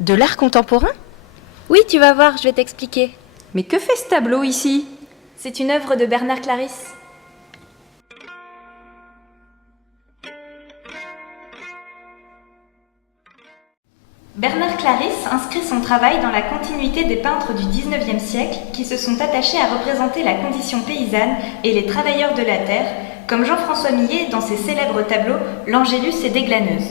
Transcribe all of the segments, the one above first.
De l'art contemporain? Oui, tu vas voir, je vais t'expliquer. Mais que fait ce tableau ici? C'est une œuvre de Bernard Clarisse. Bernard Clarisse inscrit son travail dans la continuité des peintres du XIXe siècle qui se sont attachés à représenter la condition paysanne et les travailleurs de la terre, comme Jean-François Millet dans ses célèbres tableaux L'Angélus et Déglaneuse.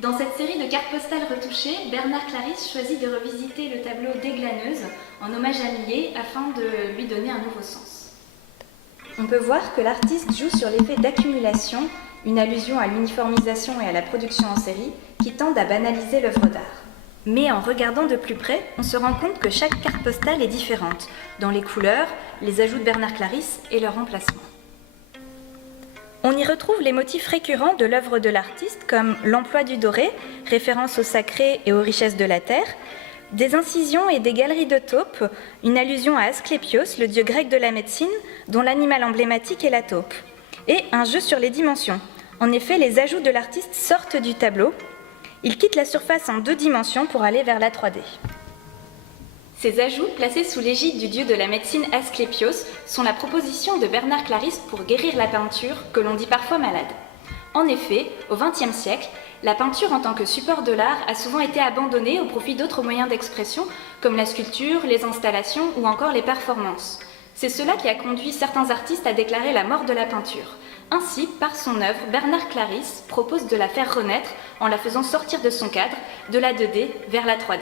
Dans cette série de cartes postales retouchées, Bernard Clarisse choisit de revisiter le tableau Déglaneuse en hommage à Millet afin de lui donner un nouveau sens. On peut voir que l'artiste joue sur l'effet d'accumulation, une allusion à l'uniformisation et à la production en série, qui tendent à banaliser l'œuvre d'art. Mais en regardant de plus près, on se rend compte que chaque carte postale est différente, dans les couleurs, les ajouts de Bernard Clarisse et leur emplacement. On y retrouve les motifs récurrents de l'œuvre de l'artiste, comme l'emploi du doré, référence au sacré et aux richesses de la terre, des incisions et des galeries de taupes, une allusion à Asclépios, le dieu grec de la médecine, dont l'animal emblématique est la taupe, et un jeu sur les dimensions. En effet, les ajouts de l'artiste sortent du tableau. Il quitte la surface en 2 dimensions pour aller vers la 3D. Ces ajouts, placés sous l'égide du dieu de la médecine Asclépios, sont la proposition de Bernard Clarisse pour guérir la peinture, que l'on dit parfois malade. En effet, au XXe siècle, la peinture en tant que support de l'art a souvent été abandonnée au profit d'autres moyens d'expression, comme la sculpture, les installations ou encore les performances. C'est cela qui a conduit certains artistes à déclarer la mort de la peinture. Ainsi, par son œuvre, Bernard Clarisse propose de la faire renaître en la faisant sortir de son cadre, de la 2D vers la 3D.